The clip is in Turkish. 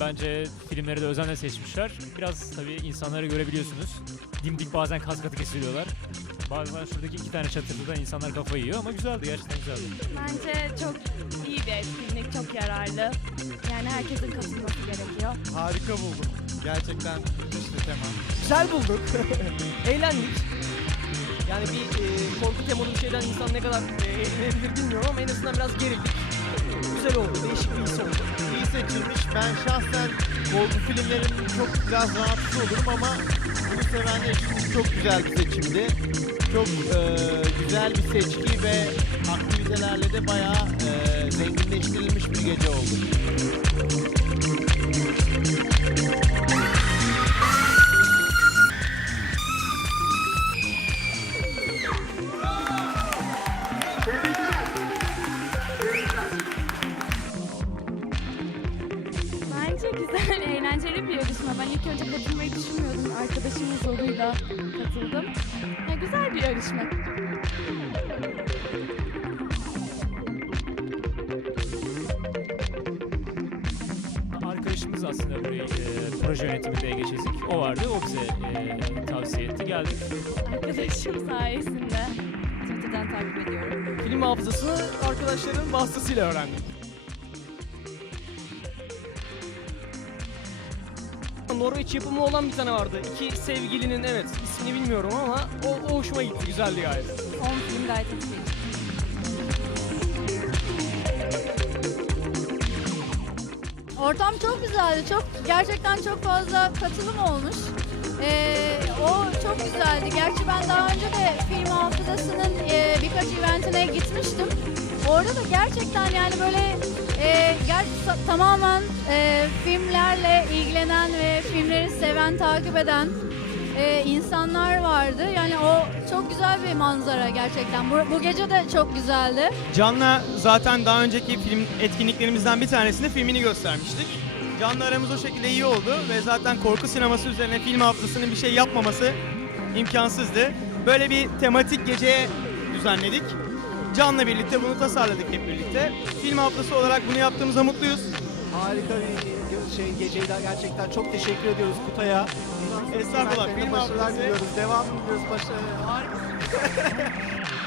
Bence filmleri de özenle seçmişler. Biraz tabii insanları görebiliyorsunuz. Dimdik bazen kas katı kesiliyorlar. Bazen şuradaki iki tane çatırtıdan insanlar kafayı yiyor ama güzeldi gerçekten güzeldi. Bence çok iyi bir etkinlik, çok yararlı. Yani herkesin katılması gerekiyor. Harika buldum. Gerçekten müthiş bir tema. Güzel bulduk. Eğlendik. Yani bir e, korku temalı bir şeyden insan ne kadar e, eğlenebilir bilmiyorum ama en azından biraz gerildik. Güzel oldu, değişik bir his oldu. İyi seçilmiş. Ben şahsen korku filmlerin çok biraz rahatsız olurum ama bunu sevenler için çok güzel bir seçimdi. Çok e, güzel bir seçki ve aktivitelerle de bayağı e, zenginleştirilmiş bir gece oldu. Güzel, eğlenceli bir yarışma. Ben ilk önce katılmayı düşünmüyordum. Arkadaşımın zoruyla katıldım. Ya, güzel bir yarışma. Arkadaşımız aslında burayı e, proje yönetiminde Ege Çezik. O vardı, o bize e, tavsiye etti. Geldik. Arkadaşım sayesinde. Twitter'dan takip ediyorum. Film hafızasını arkadaşların vasıtasıyla öğrendik. Norveç yapımı olan bir tane vardı. İki sevgilinin evet ismini bilmiyorum ama o, o hoşuma gitti. Güzeldi gayet. Son film gayet etkileyici. Ortam çok güzeldi. Çok gerçekten çok fazla katılım olmuş. Ee, o çok güzeldi. Gerçi ben daha önce de film hafızasının e, birkaç eventine gitmiştim. Orada da gerçekten yani böyle e, ger- ta- tamamen e, filmlerle ilgilenen ve filmleri seven, takip eden e, insanlar vardı. Yani o çok güzel bir manzara gerçekten. Bu, bu gece de çok güzeldi. Can'la zaten daha önceki film etkinliklerimizden bir tanesinde filmini göstermiştik. Can'la aramız o şekilde iyi oldu ve zaten korku sineması üzerine film hafızasının bir şey yapmaması imkansızdı. Böyle bir tematik gece düzenledik. Can'la birlikte bunu tasarladık hep birlikte. Film haftası olarak bunu yaptığımıza mutluyuz. Harika bir şey geceydi gerçekten çok teşekkür ediyoruz Kutay'a. Estağfurullah, film başarılar haftası. diliyoruz. Devam diliyoruz. Başarı. Harika.